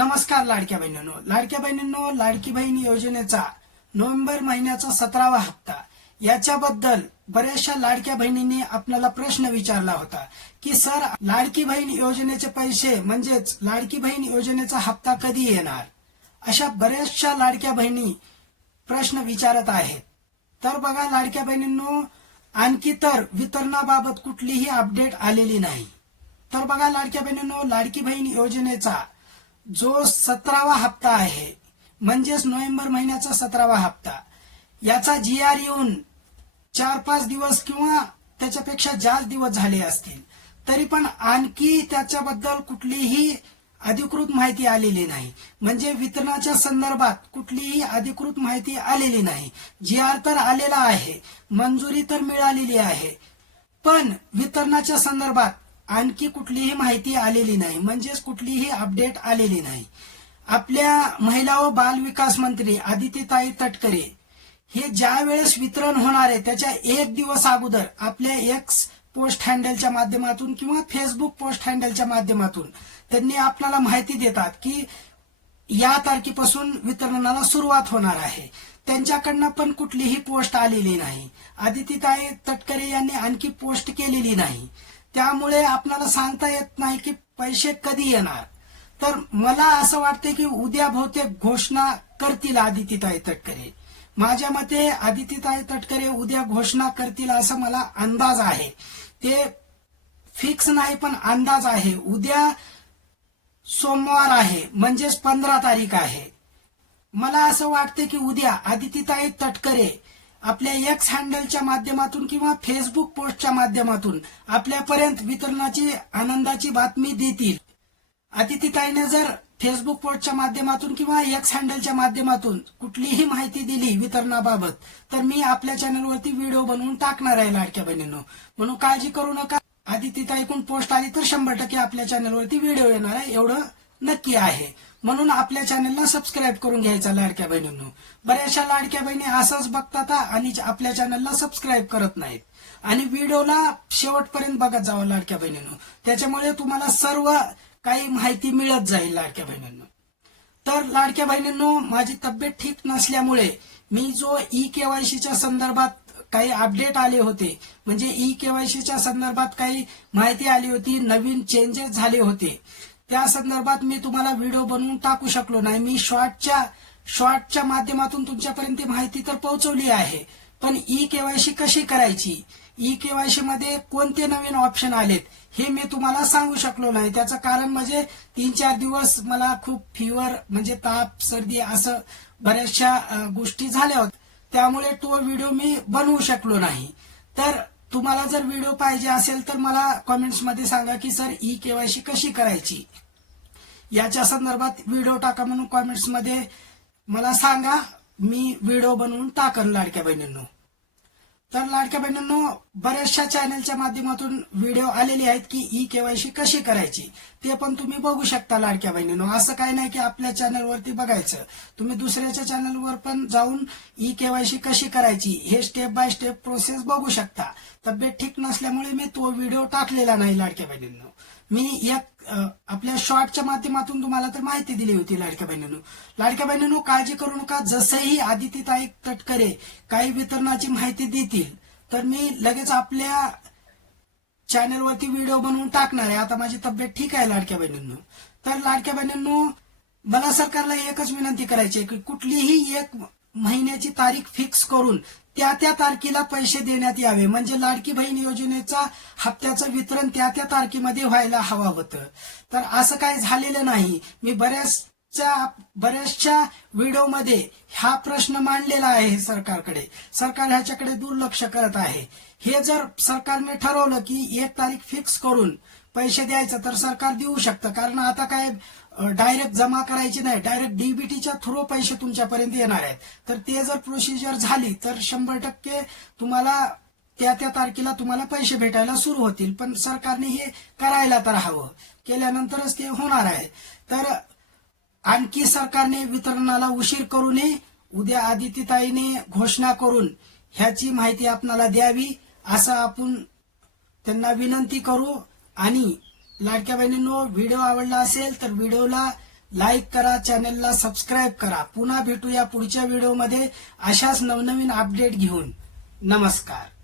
नमस्कार लाडक्या बहिणींनो. लाडक्या बहिणींनो लाडकी बहीण योजनेचा नोव्हेंबर महिन्याचा सतरावा हप्ता. याच्याबद्दल बऱ्याचशा लाडक्या बहिणींनी आपल्याला प्रश्न विचारला होता की सर लाडकी बहीण योजनेचे पैसे म्हणजेच लाडकी बहीण योजनेचा हप्ता कधी येणार? अशा बऱ्याचशा लाडक्या बहिणी प्रश्न विचारत आहेत. तर बघा लाडक्या बहिणींनो आणखी तर वितरणाबाबत कुठलीही अपडेट आलेली नाही. तर बघा लाडक्या बहिणींनो लाडकी बहीण योजनेचा जो सतरावा हप्ता आहे म्हणजेच नोव्हेंबर महिन्याचा सतरावा हप्ता याचा जी आर येऊन चार पाच दिवस किंवा त्याच्यापेक्षा जास्त दिवस झाले असतील तरी पण आणखी त्याच्याबद्दल कुठलीही अधिकृत माहिती आलेली नाही. म्हणजे वितरणाच्या संदर्भात कुठलीही अधिकृत माहिती आलेली नाही. जी आर तर आलेला आहे मंजुरी तर मिळालेली आहे पण वितरणाच्या संदर्भात आणखी कुठलीही माहिती आलेली नाही. म्हणजेच कुठलीही अपडेट आलेली नाही. आपल्या महिला व बाल विकास मंत्री आदित्यताई तटकरे हे ज्या वेळेस वितरण होणार आहे त्याच्या एक दिवस अगोदर आपल्या एक्स पोस्ट हँडलच्या माध्यमातून किंवा फेसबुक पोस्ट हँडलच्या माध्यमातून त्यांनी आपल्याला माहिती देतात की या तारखेपासून वितरणाला सुरुवात होणार आहे. त्यांच्याकडनं पण कुठलीही पोस्ट आलेली नाही. आदित्यताई तटकरे यांनी आणखी पोस्ट केलेली नाही. त्यामुळे आपल्याला सांगता येत नाही की पैसे कधी येणार. तर मला असं वाटतं की उद्या बहुतेक घोषणा करतील आदित्यताई तटकरे. माझ्या मते आदित्यताई तटकरे उद्या घोषणा करतील असं मला अंदाज आहे. ते फिक्स नाही पण अंदाज आहे. उद्या सोमवार आहे म्हणजेच पंधरा तारीख आहे. मला असं वाटतं की उद्या आदित्यताई तटकरे आपल्या एक्स हँडलच्या माध्यमातून किंवा फेसबुक पोस्टच्या माध्यमातून आपल्यापर्यंत वितरणाची आनंदाची बातमी देतील. अतिथीताईने जर फेसबुक पोस्टच्या माध्यमातून किंवा एक्स हँडलच्या माध्यमातून कुठलीही माहिती दिली वितरणाबाबत तर मी आपल्या चॅनलवरती व्हिडिओ बनवून टाकणार आहे लाडक्या बहिणींनो. म्हणून काळजी करू नका. आदित्यताईकडून पोस्ट आली तर शंभर टक्के आपल्या चॅनलवरती व्हिडिओ येणार आहे. एवढं नक्की आहे. म्हणून आपल्या चॅनलला सबस्क्राईब करून घ्यायचा लाडक्या बहिणींनो. बऱ्याचशा लाडक्या बहिणी असंच बघतात आणि आपल्या चॅनलला सबस्क्राईब करत नाहीत. आणि व्हिडिओला शेवटपर्यंत बघत जावं लाडक्या बहिणींनो. त्याच्यामुळे तुम्हाला सर्व काही माहिती मिळत जाईल लाडक्या बहिणींनो. तर लाडक्या बहिणींनो माझी तब्येत ठीक नसल्यामुळे मी जो ई केवायसीच्या संदर्भात काही अपडेट आले होते म्हणजे ई केवायसीच्या संदर्भात काही माहिती आली होती नवीन चेंजेस झाले होते त्या संदर्भात मी तुम्हाला व्हिडिओ बनवून टाकू शकलो नाही. मी शॉर्टच्या शॉर्टच्या माध्यमातून तुमच्यापर्यंत माहिती तर पोहोचवली आहे. पण ई केवायसी कशी करायची? ई केवायसी मध्ये कोणते नवीन ऑप्शन आलेत हे मी तुम्हाला सांगू शकलो नाही. त्याचं कारण म्हणजे तीन चार दिवस मला खूप फिवर म्हणजे ताप सर्दी असं बऱ्याचशा गोष्टी झाल्या होत्या. त्यामुळे तो व्हिडिओ मी बनवू शकलो नाही. तर तुम्हाला जर व्हिडिओ पाहिजे असेल तर मला कॉमेंट्समध्ये सांगा की सर ई केवायसी कशी करायची? याच्या संदर्भात व्हिडिओ टाका म्हणून कॉमेंट्समध्ये मला सांगा. मी व्हिडिओ बनवून टाकन लाडक्या बहिणींनो. तर लाडक्या बहिणींनो बऱ्याचशा चॅनलच्या माध्यमातून व्हिडिओ आलेले आहेत की ई केवायसी कशी करायची? ते पण तुम्ही बघू शकता लाडक्या बहिणींनो. असं काही नाही की आपल्या चॅनलवरती बघायचं. तुम्ही दुसऱ्याच्या चॅनलवर पण जाऊन ई केवायसी कशी करायची हे स्टेप बाय स्टेप प्रोसेस बघू शकता. तब्येत ठीक नसल्यामुळे मी तो व्हिडिओ टाकलेला नाही लाडक्या बहिणींनो. मी एक आपल्या शॉर्टच्या माध्यमातून तुम्हाला तर माहिती दिली होती लाडक्या बहिणींनो. लाडक्या बहिणीनो काळजी करू नका जसंही आदित्यताई तटकरे काही वितरणाची माहिती देतील तर मी लगेच आपल्या चॅनलवरती व्हिडिओ बनवून टाकणार आहे. आता माझी तब्येत ठीक आहे लाडक्या बहिणींनो. तर लाडक्या बहिणींनो मला सरकारला एकच विनंती करायची आहे की कुठलीही एक महिन्याची तारीख फिक्स करून त्या त्या तारखेला पैसे देण्यात यावे. म्हणजे लाडकी बहीण योजनेचा हप्त्याचं वितरण त्या त्या तारखेमध्ये व्हायला हवं होतं. तर असं काही झालेलं नाही. मी बऱ्याचशा बऱ्याचशा व्हिडिओमध्ये हा प्रश्न मांडलेला आहे सरकारकडे. सरकार ह्याच्याकडे दुर्लक्ष करत आहे. हे जर सरकारने ठरवलं की एक तारीख फिक्स करून पैसे द्यायचं तर सरकार देऊ शकतं. कारण आता काय डायरेक्ट जमा करायचे नाही. डायरेक्ट डीबीटीच्या थ्रू पैसे तुमच्यापर्यंत येणार आहेत. तर ते जर प्रोसिजर झाली तर शंभर टक्के तुम्हाला त्या त्या तारखेला तुम्हाला पैसे भेटायला सुरू होतील. पण सरकारने हे करायला तर हवं. केल्यानंतरच ते होणार आहे. तर आणखी सरकारने वितरणाला उशीर करू नये. उद्या आदित्यताईने घोषणा करून ह्याची माहिती आपणाला द्यावी असं आपण त्यांना विनंती करू आणि लाडक्या बहिणींनो व्हिडिओ आवडला असेल तर व्हिडिओला लाईक करा चॅनेलला सबस्क्राईब करा. पुन्हा भेटूया पुढच्या व्हिडिओमध्ये. अशाच नवनवीन अपडेट घेऊन. नमस्कार.